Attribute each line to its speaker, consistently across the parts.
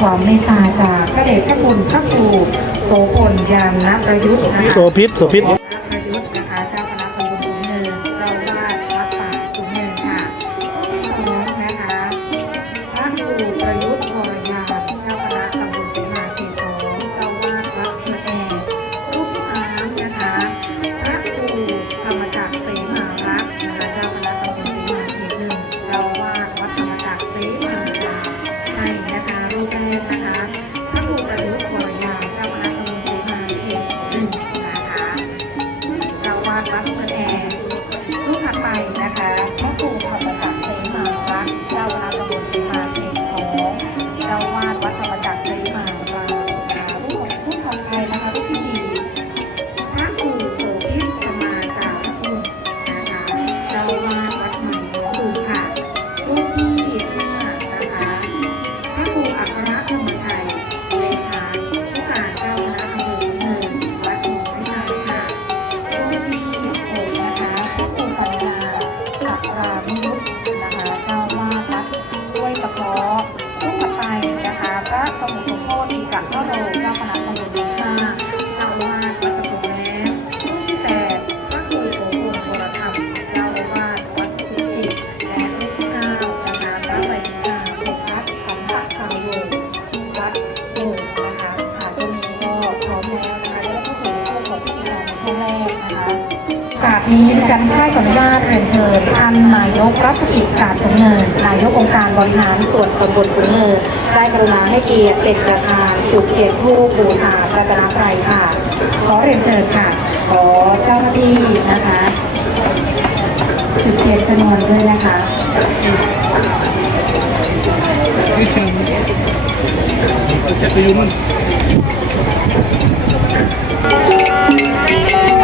Speaker 1: ความเมตตาจากพระเดชพระคุณพระครูโสพลยานนประยุทธ์นะคะ
Speaker 2: โสพิษโสพิษ
Speaker 1: เรียนเชิญท่านนายกรัฐกิจการสงเนินนายกองค์การบริหารส่วนตำบลสงเนินได้กรุณาให้เกียรติเป็นประธานจุดเทียนผู้บูชาพระตนตรค่ะ ขอเรียนเชิญค่ะ ขอเจ้าหน้าที่นะคะจุดเทียนจำนวนด้วยนะคะ
Speaker 3: นา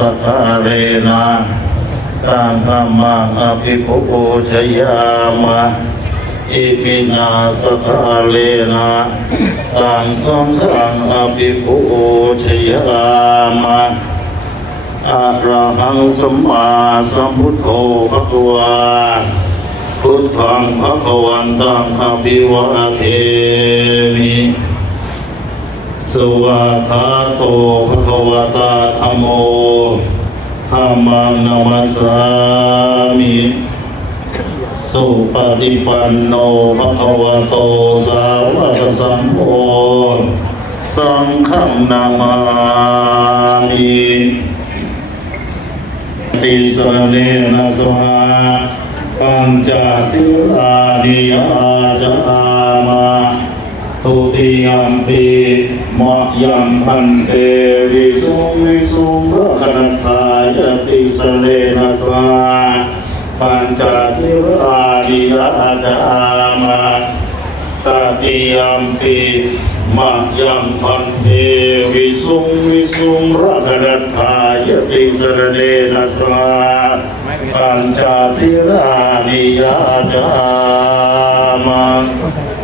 Speaker 3: นาสกาเรนาตังธรรมังอภิปุปูชยามาอิมินาสกาเลนะตังสังฆังอภิปุปูชยามาอะระหังสัมมาสัมพุทโธภะคะวาพุทธังภะคะวันตังอภิวะเทมิ สวาคาโตภะควตาธัมโมธัมมังนัมัสสามิสุปฏิปันโนภะควโตสาวกสังโฆสังฆนามามิติสรเนนะสหาปัญจสิลานิยาจามา ทุติยมปีมะยัมพันเตวิสุวิสุงรักนัตถายติสรเนนะสาปัญจสิลานิยาจามาตติยมปีมะยัมพันเทวิสุงวิสุงรักนัตถายติสรเนนะสหาปัญจสิรานิยาจามา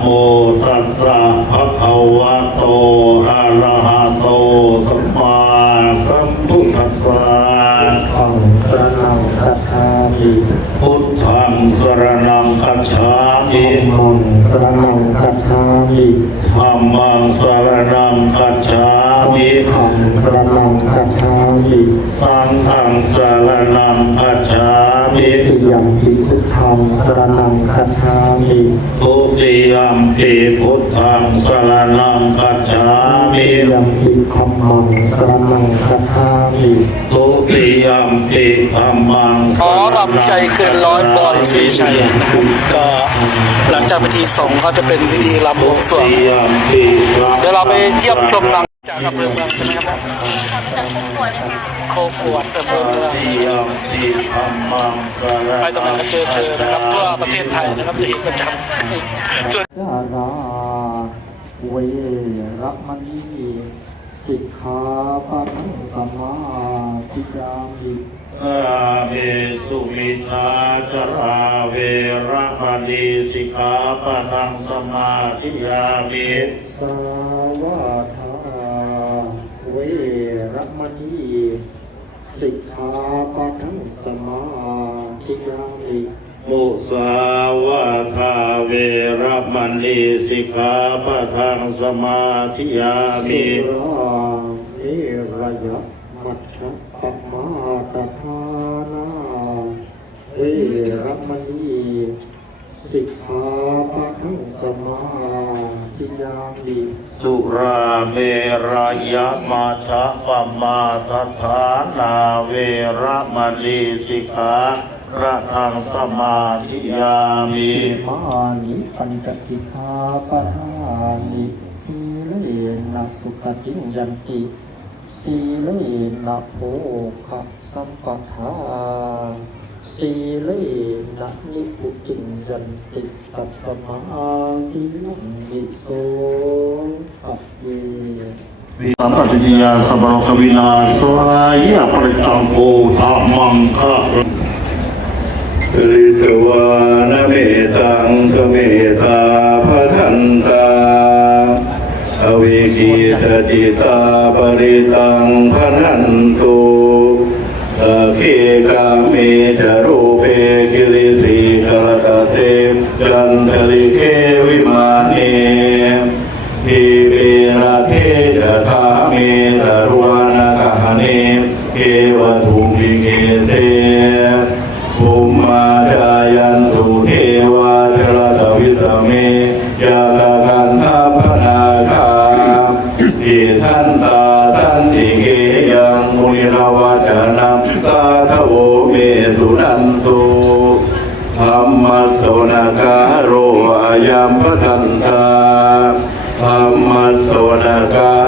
Speaker 3: โมตัสสะภะคะวะโตอะระหะโตสัมมาสัมพุทธัสสะ
Speaker 4: อังสรนังคัจฉามิ
Speaker 3: พุทธังสรณังคัจฉามิ
Speaker 4: ธัมมังสรนังคัจฉามิ
Speaker 3: ธัมมังสรณังคัจฉามิ
Speaker 4: ขังสรนังคัจฉามิ
Speaker 3: สังฆังสรณังคัจฉามิ
Speaker 4: ติยัมปิพุทธังสรนังคัจฉามิ
Speaker 3: ทุติ ยัมปิพุทธังสรณังคัจฉามิ
Speaker 4: ติยัมปิธัมมังสรนังคัจฉามิ
Speaker 3: ทุติยัมปิธัมมัง
Speaker 5: ขอรำใจเกินร้อยบอยสีชัยนะครับก็หลังจากพิธีสงฆ์ก็จะเป็นพิธีรำบวงสรวง
Speaker 3: ทุติยัมปิ
Speaker 5: เดี๋ยวเราไปเยี่ยมชมนาง จากอำเภอเมืองใช่ไหมครับโคขวดอำเภอเมือง
Speaker 3: ทุติยัมปิธัมมังสรณัง
Speaker 5: ไปตรงไหนก็เจอเจอนะครับทั่วประเทศไทยนะครับจะเห็นประจำ
Speaker 4: จาราเวระมณีสิกขาปะทังสมาธิยามิ
Speaker 3: อาเมสุมิชาจาราเวระมณีสิกขาปะทังสมาธิยามิ
Speaker 4: สาวาทา เวระมณีสิกขาปะทังสมาธิยามิ
Speaker 3: มุสาวาทาเวระมณีสิกขาปะทังสมาธิยามิ
Speaker 4: ราเนระยะมัชฌะปะมาตทานาเวระมณีสิกขาปะทังสมาธิยามิ
Speaker 3: สุราเมรยมาชะปมาทฐานาเวระมณีสิกขาระทังสมาธิยามิ
Speaker 4: มานิปัญจสิกขาปะทานิสีเลนะสุขติงยันติสีเลนะโภคะสัมปทา สีเลนะนิพุติงยันติตัสมาสีลังวิโสอัปเย
Speaker 3: สัมปติยาสัพพะวินาสวายะปริตังโอธรรมังคะ
Speaker 6: ฤตวานเมตังสเมตาพทันตาอวิกีสจิตาปริตังพนันตุ คกาเมจรูเปกิริ มปทันตาธรรมส
Speaker 4: ว
Speaker 3: นา
Speaker 6: กา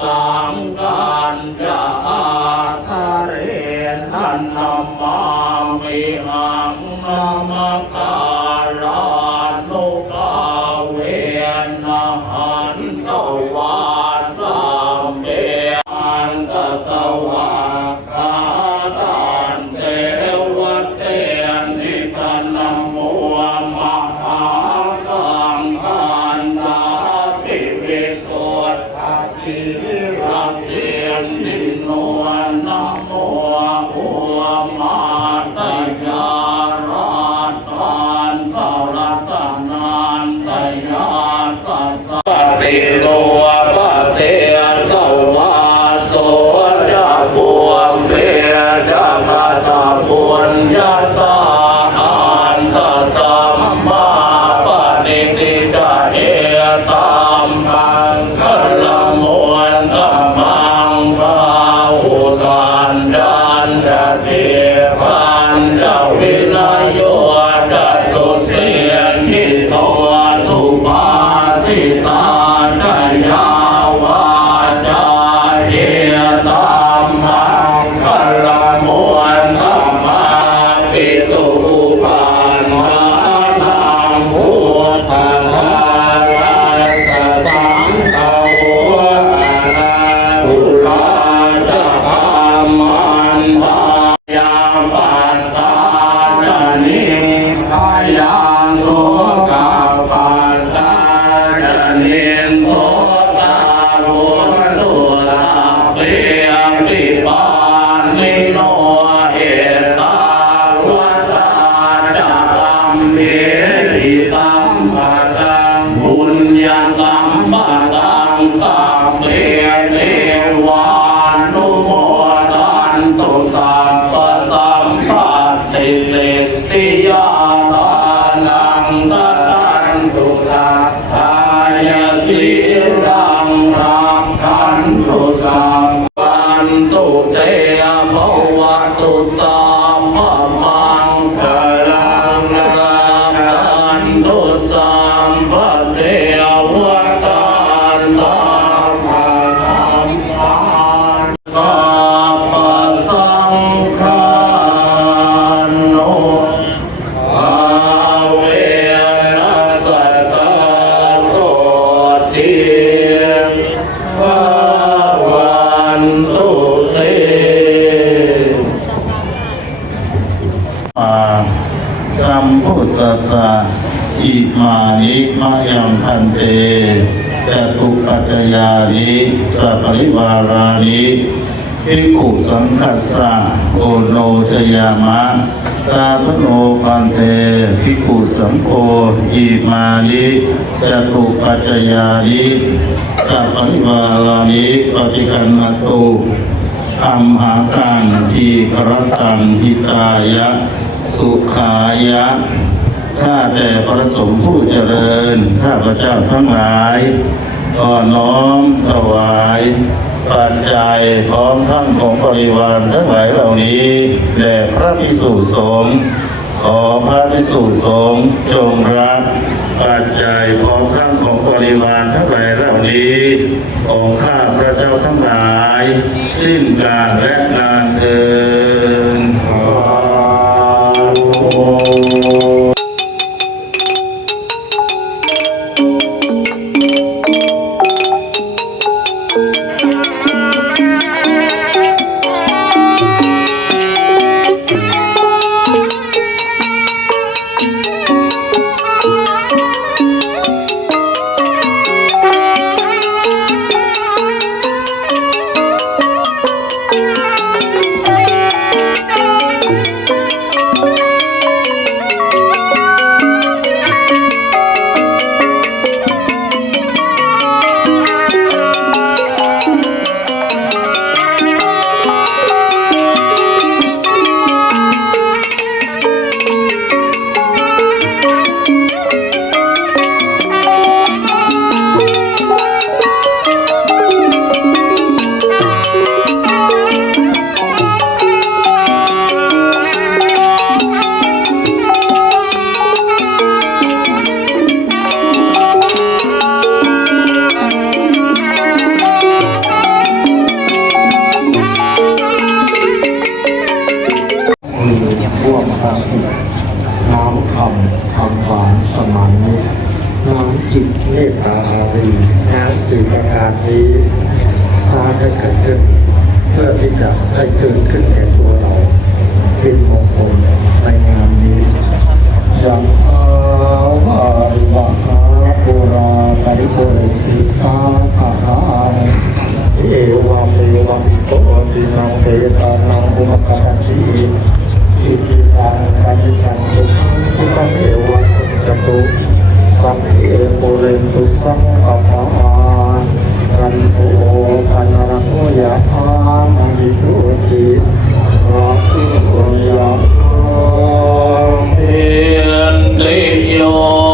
Speaker 6: สังการดา ญานิสัปริวารานิภิกขุสังคัสสะโอโนจยามะ สาธโนปันเทภิกขุสังโฆอิมานิจตุปัจจยานิสัปริวารานิปฏิคันนตุอัมหากันทีครตังหิตายะ สุขายะ ข้าแต่ประสงค์ผู้เจริญ ข้าพระเจ้าทั้งหลาย ก็น้อมถวาย ปัจจัยพร้อมทั้งของปริวารทั้งหลายเหล่านี้แด่พระภิกษุสมขอพระภิกษุสมจงรับปัจจัยพร้อมทั้งของปริวารทั้งหลายเหล่านี้องค์ข้าพระเจ้าทั้งหลาย สิ้นการและนานเธ
Speaker 4: อ ให้เกิดขึ้นแก่ตัวเราเป็นมงคลในงานนี้อย่างอาวายวะหาปุราปริปุริสิกาภาหาเอวามเอวังโตตินังเตตานังอุปการั
Speaker 6: นติอิติตังปัจิตังทุกทุกขเอวังจตุสัมเอปุเรตุสังอ
Speaker 4: ภาหา
Speaker 6: นันโตพันรังโยยะภา ภิกขุติข
Speaker 4: อผู้ย
Speaker 6: อมเพียริโย